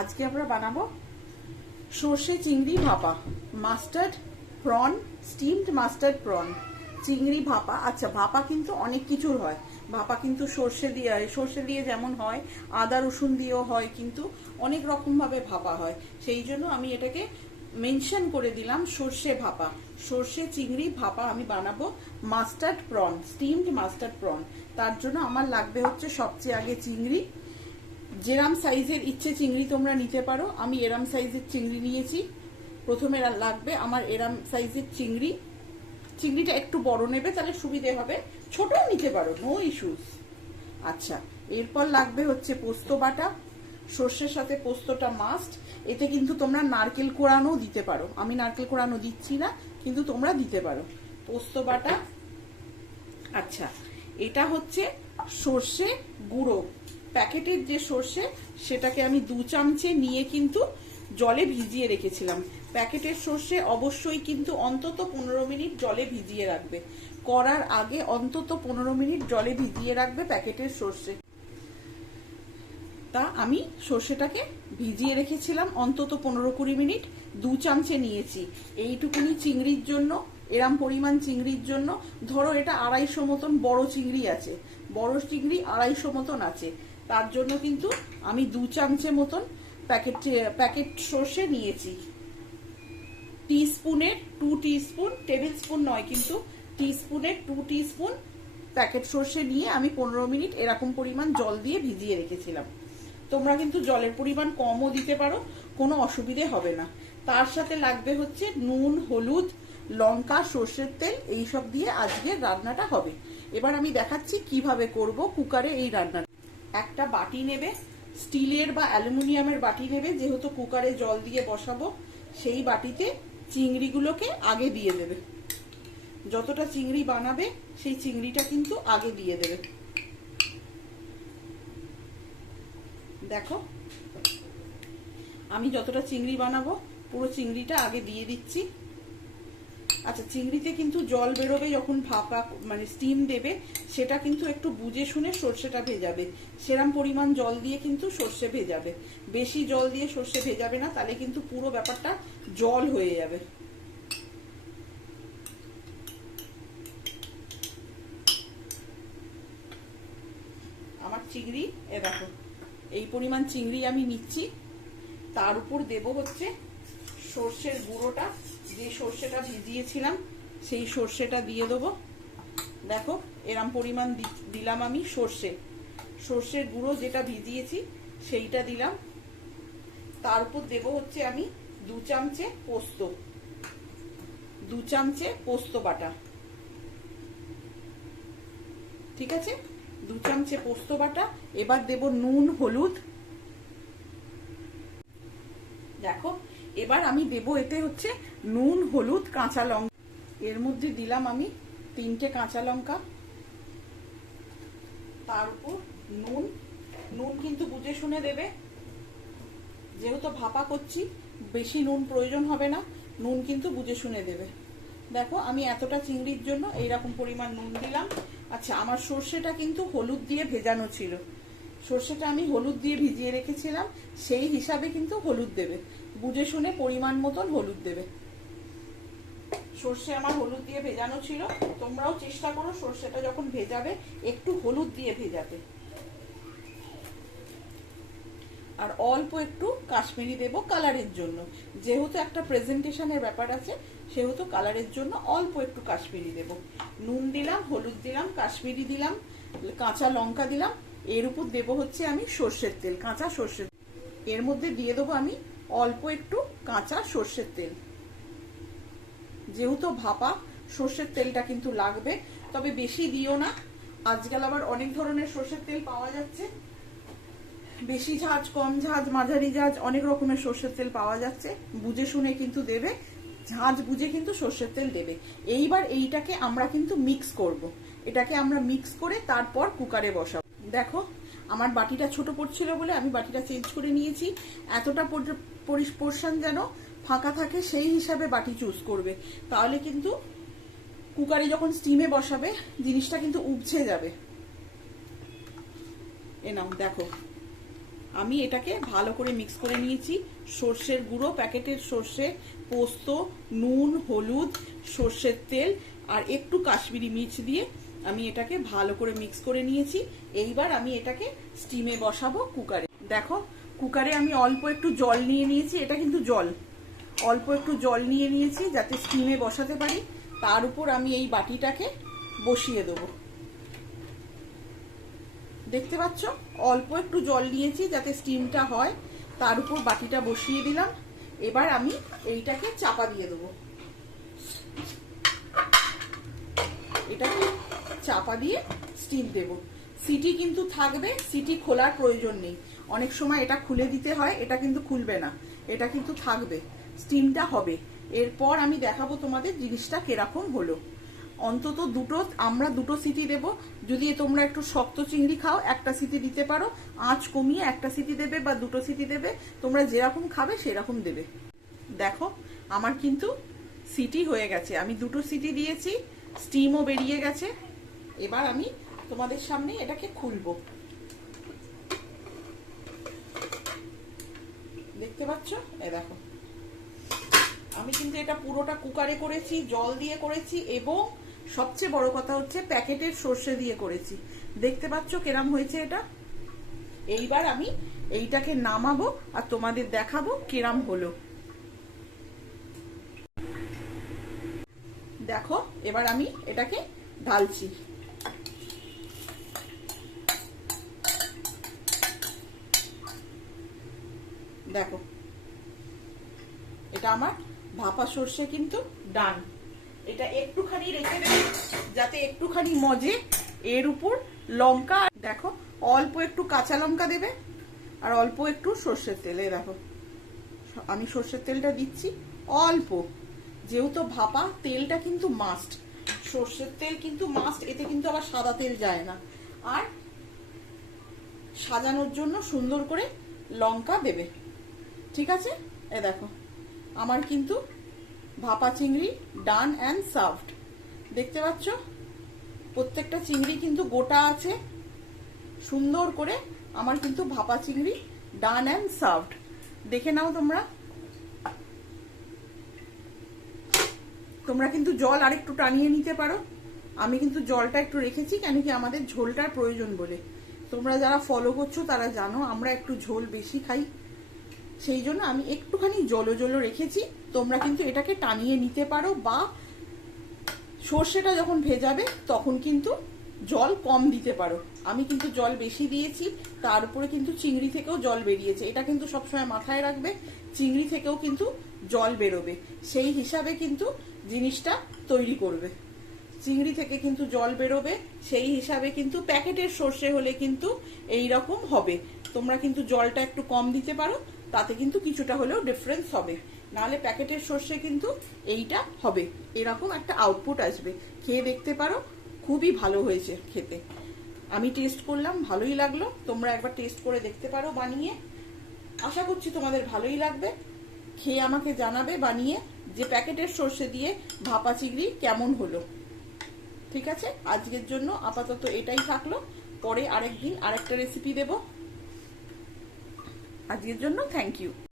আজকে আমরা বানাবো সর্ষে চিংড়ি ভাপা, mustard prawn, steamed mustard prawn, চিংড়ি ভাপা। আচ্ছা, ভাপা কিন্তু অনেক কিছুর হয়। ভাপা কিন্তু সর্ষে দিয়ে যেমন হয়, আদা রসুন দিয়েও হয়, কিন্তু অনেক রকম ভাবে ভাপা হয়। সেই জন্য আমি এটাকে মেনশন করে দিলাম সর্ষে ভাপা, সর্ষে চিংড়ি ভাপা আমি বানাবো mustard prawn, steamed mustard prawn. তার জন্য আমার লাগবে হচ্ছে সবচেয়ে আগে চিংড়ি। যেরাম সাইজের ইচ্ছে চিংড়ি তোমরা নিতে পারো, আমি এরাম সাইজের চিংড়ি নিয়েছি। প্রথমে লাগবে আমার এরাম সাইজের চিংড়ি। চিংড়িটা একটু বড় নেবে, তাহলে সুবিধে হবে। ছোটও নিতে পারো, নো ইস্যুস। আচ্ছা, এরপর লাগবে হচ্ছে পোস্ত বাটা। সর্ষের সাথে পোস্তটা মাস্ট। এতে কিন্তু তোমরা নারকেল কোড়ানো দিতে পারো, আমি নারকেল কোড়ানো দিচ্ছি না, কিন্তু তোমরা দিতে পারো। পোস্ত বাটা। আচ্ছা, এটা হচ্ছে সর্ষে গুঁড়ো, প্যাকেটের যে সর্ষে, সেটাকে আমি 2 চামচে নিয়ে কিন্তু জলে ভিজিয়ে রেখেছিলাম। প্যাকেটের সর্ষে অবশ্যই কিন্তু অন্তত 15 মিনিট জলে ভিজিয়ে রাখবে। করার আগে অন্তত 15 মিনিট জলে ভিজিয়ে রাখবে প্যাকেটের সর্ষে। তা আমি সর্ষেটাকে ভিজিয়ে রেখেছিলাম অন্তত 15-20 মিনিট। 2 চামচে নিয়েছি। এইটুকুনি চিংড়ির জন্য, এরম পরিমাণ চিংড়ির জন্য, ধরো এটা 250 মতন বড় চিংড়ি আছে, বড় চিংড়ি 250 মতন আছে, তার জন্য কিন্তু আমি 2 চামচে মতন প্যাকেট সর্ষে নিয়েছি। টিস্পুনের 2 টিস্পুন, টেবিল স্পুন নয় কিন্তু, টিস্পুনের 2 টিস্পুন প্যাকেট সর্ষে নিয়ে আমি 15 মিনিট এরকম পরিমাণ জল দিয়ে ভিজিয়ে রেখেছিলাম। তোমরা কিন্তু জলের পরিমাণ কমও দিতে পারো, কোনো অসুবিধে হবে না। তার সাথে লাগবে হচ্ছে নুন, হলুদ, লঙ্কা, সর্ষের তেল, এইসব দিয়ে আজকের রান্নাটা হবে। এবার আমি দেখাচ্ছি কিভাবে করব কুকারে এই রান্নাটা। একটা বাটি নেবে, স্টিলের বা অ্যালুমিনিয়ামের বাটি নেবে, যেহেতু কুকারে জল দিয়ে বসাবো। সেই বাটিতে চিংড়িগুলোকে আগে দিয়ে দেবে। যতটা চিংড়ি বানাবে সেই চিংড়িটা কিন্তু আগে দিয়ে দেবে। দেখো, আমি যতটা চিংড়ি বানাবো পুরো চিংড়িটা আগে দিয়ে দিচ্ছি। আচ্ছা, চিংড়িতে কিন্তু জল বেরোবে যখন ভাপা মানে স্টিম দেবে, সেটা কিন্তু একটু বুঝে শুনে সর্ষেটা ভেজাবে। সেরম পরিমাণ জল দিয়ে কিন্তু সর্ষে ভেজাবে, বেশি জল দিয়ে সর্ষে ভেজাবে না, তাহলে কিন্তু পুরো ব্যাপারটা জল হয়ে যাবে। আমার চিংড়ি দেখো, এই পরিমাণ চিংড়ি আমি নিচ্ছি। তার উপর দেব হচ্ছে সর্ষের গুঁড়োটা, যে সর্ষেটা ভিজিয়েছিলাম সেই সর্ষেটা দিয়ে দেবো। দেখো, এরম পরিমাণ দিলাম আমি সর্ষের গুঁড়ো যেটা ভিজিয়েছি সেইটা দিলাম। তার উপর দেব হচ্ছে আমি 2 চামচে পোস্ত, 2 চামচে পোস্ত বাটা। ঠিক আছে, 2 চামচে পোস্ত বাটা। এবার দেব নুন, হলুদ। দেখো, এবার আমি দেব এতে হচ্ছে নুন, হলুদ, কাঁচা লঙ্কা। এর মধ্যে দিলাম আমি 3টে কাঁচা লঙ্কা। তার উপর নুন। নুন কিন্তু বুঝে শুনে দেবে, যেহেতু ভাপা করছি বেশি নুন প্রয়োজন হবে না, নুন কিন্তু বুঝে শুনে দেবে। দেখো, আমি এতটা চিংড়ির জন্য এইরকম পরিমাণ নুন দিলাম। আচ্ছা, আমার সর্ষেটা কিন্তু হলুদ দিয়ে ভেজানো ছিল, সর্ষেটা আমি হলুদ দিয়ে ভিজিয়ে রেখেছিলাম, সেই হিসাবে কিন্তু হলুদ দেবে, বুঝে শুনে পরিমাণ মতন হলুদ দেবে। সর্ষে আমার হলুদ দিয়ে ভেজানো ছিল, তোমরাও চেষ্টা করো সর্ষেটা যখন ভেজাবে একটু হলুদ দিয়ে ভেজাতে। আর অল্প একটু কাশ্মীরি দেব কালারের জন্য, যেহেতু একটা প্রেজেন্টেশনের ব্যাপার আছে, সেহেতু কালারের জন্য অল্প একটু কাশ্মীরি দেব। নুন দিলাম, হলুদ দিলাম, কাশ্মীরি দিলাম, কাঁচা লঙ্কা দিলাম। এর উপর দেব হচ্ছে আমি সর্ষের তেল, কাঁচা সর্ষের। এর মধ্যে দিয়ে দেবো আমি অল্প একটু কাঁচা সর্ষের তেল। যেহেতু ভাপা, সর্ষের তেলটা কিন্তু লাগবে, তবে বেশি দিও না। আজকাল আবার অনেক ধরনের সর্ষের তেল পাওয়া যাচ্ছে, বেশি ঝাঁজ, কম ঝাঁজ, মাঝারি ঝাঁজ, অনেক রকমের সর্ষের তেল পাওয়া যাচ্ছে। বুঝে শুনে কিন্তু দেবে, ঝাঁজ বুঝে কিন্তু সর্ষের তেল দেবে। এইবার এইটাকে আমরা কিন্তু মিক্স করব। এটাকে আমরা মিক্স করে তারপর কুকারে বসাবো। দেখো, আমার বাটিটা ছোট পড়ছিল বলে আমি বাটিটা চেঞ্জ করে নিয়েছি। এতটা পোরশন যেন ফাঁকা থাকে সেই হিসাবে বাটি চুজ করবে, তাহলে কিন্তু কুকারে যখন স্টিমে বসাবে জিনিসটা কিন্তু উবছে যাবে। এ নাও, দেখো আমি এটাকে ভালো করে মিক্স করে নিয়েছি। সর্ষের গুঁড়ো, প্যাকেটের সর্ষে, পোস্ত, নুন, হলুদ, সর্ষের তেল আর একটু কাশ্মীরি মির্চ দিয়ে আমি এটাকে ভালো করে মিক্স করে নিয়েছি। এইবার আমি এটাকে স্টিমে বসাবো কুকারে। দেখো কুকারে আমি অল্প একটু জল নিয়ে নিয়েছি, এটা কিন্তু জল, অল্প একটু জল নিয়ে নিয়েছি যাতে স্টিমে বসাতে পারি। তার উপর আমি এই বাটিটাকে বসিয়ে দেবো। দেখতে পাচ্ছ অল্প একটু জল নিয়েছি যাতে স্টিমটা হয়, তার উপর বাটিটা বসিয়ে দিলাম। এবার আমি এইটাকে চাপা দিয়ে দেবো, এটাকে চাপা দিয়ে স্টিম দেব। সিটি কিন্তু থাকবে, সিটি খোলার প্রয়োজন নেই। অনেক সময় এটা খুলে দিতে হয়, এটা কিন্তু খুলবে না, এটা কিন্তু থাকবে, স্টিমটা হবে। এরপর আমি দেখাবো তোমাদের জিনিসটা কিরকম হলো। অন্তত আমরা দুটো সিটি দেব। যদি তোমরা একটু শক্ত চিংড়ি খাও একটা সিটি দিতে পারো, আঁচ কমিয়ে একটা সিটি দেবে বা দুটো সিটি দেবে, তোমরা যেরকম খাবে সেরকম দেবে। দেখো আমার কিন্তু সিটি হয়ে গেছে, আমি দুটো সিটি দিয়েছি, স্টিমও বেরিয়ে গেছে। এবার আমি তোমাদের সামনে এটাকে খুলবো। দেখতে পাচ্ছ, দেখো আমি কিন্তু এটা পুরোটা কুকারে করেছি, জল দিয়ে করেছি এবং সবচেয়ে বড় কথা হচ্ছে প্যাকেটের সর্ষে দিয়ে করেছি। দেখতে পাচ্ছ কেরাম হয়েছে এটা। এইবার আমি এইটাকে নামাবো আর তোমাদের দেখাবো কেরাম হলো। দেখো এবার আমি এটাকে ঢালছি। দেখো এটা আমার ভাপা সর্ষে কিন্তু ডান। এটা একটুখানি রেখে দেবে যাতে একটুখানি মজে। এর উপর লঙ্কা, দেখো অল্প একটু কাঁচা লঙ্কা দেবে আর অল্প একটু সর্ষের তেল। দেখো আমি সর্ষের তেলটা দিচ্ছি অল্প, যেহেতু ভাপা তেলটা কিন্তু মাস্ট, সর্ষের তেল কিন্তু মাস্ট, এতে কিন্তু আবার সাদা তেল যায় না। আর সাজানোর জন্য সুন্দর করে লঙ্কা দেবে, ঠিক আছে। দেখো আমার কিন্তু ভাপা চিংড়ি ডান অ্যান্ড সার্ভড। দেখতে পাচ্ছ প্রত্যেকটা চিংড়ি কিন্তু গোটা আছে, সুন্দর করে আমার কিন্তু ভাপা চিংড়ি ডান অ্যান্ড সার্ভড। দেখে নাও তোমরা কিন্তু জল আরেকটু টানিয়ে নিতে পারো। আমি কিন্তু জলটা একটু রেখেছি কেন কি আমাদের ঝোলটার প্রয়োজন বলে। তোমরা যারা ফলো করছো তারা জানো আমরা একটু ঝোল বেশি খাই, সেই জন্য আমি একটুখানি জলো জলো রেখেছি। তোমরা কিন্তু এটাকে টানিয়ে নিতে পারো বা সর্ষেটা যখন ভেজাবে তখন কিন্তু জল কম দিতে পারো। আমি কিন্তু জল বেশি দিয়েছি, তার উপরে কিন্তু চিংড়ি থেকেও জল বেরিয়েছে। এটা কিন্তু সবসময় মাথায় রাখবে, চিংড়ি থেকেও কিন্তু জল বেরোবে, সেই হিসাবে কিন্তু জিনিসটা তৈরি করবে। চিংড়ি থেকে কিন্তু জল বেরোবে, সেই হিসাবে কিন্তু প্যাকেটের সর্ষে হলে কিন্তু এই রকম হবে। তোমরা কিন্তু জলটা একটু কম দিতে পারো, তাতে কিন্তু কিছুটা হলেও ডিফারেন্স হবে। নাহলে প্যাকেটের সর্ষে কিন্তু এইটা হবে, এরকম একটা আউটপুট আসবে। খেয়ে দেখতে পারো, খুবই ভালো হয়েছে খেতে। আমি টেস্ট করলাম, ভালোই লাগলো। তোমরা একবার টেস্ট করে দেখতে পারো বানিয়ে, আশা করছি তোমাদের ভালোই লাগবে। খেয়ে আমাকে জানাবে বানিয়ে যে প্যাকেটের সর্ষে দিয়ে ভাপা চিংড়ি কেমন হলো। ঠিক আছে, আজকের জন্য আপাতত এটাই থাকলো, পরে আরেকদিন আরেকটা রেসিপি দেব। আজকের জন্য থ্যাংক ইউ।